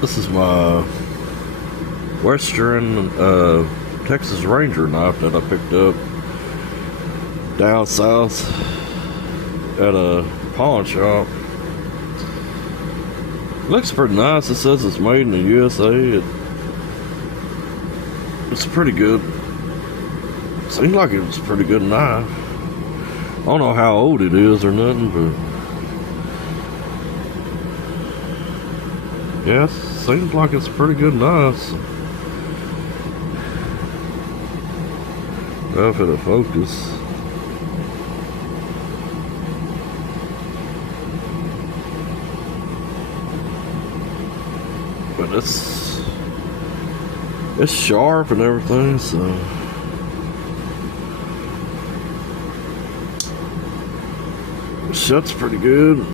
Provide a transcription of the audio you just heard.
This is my Western Texas Ranger knife that I picked up down south at a pawn shop. Looks pretty nice. It says it's made in the USA. It's pretty good. Seems like it was a pretty good knife. I don't know how old it is or nothing, but yeah, it seems like it's a pretty good knife. Well, if it'll focus. But it's sharp and everything, so it shuts pretty good.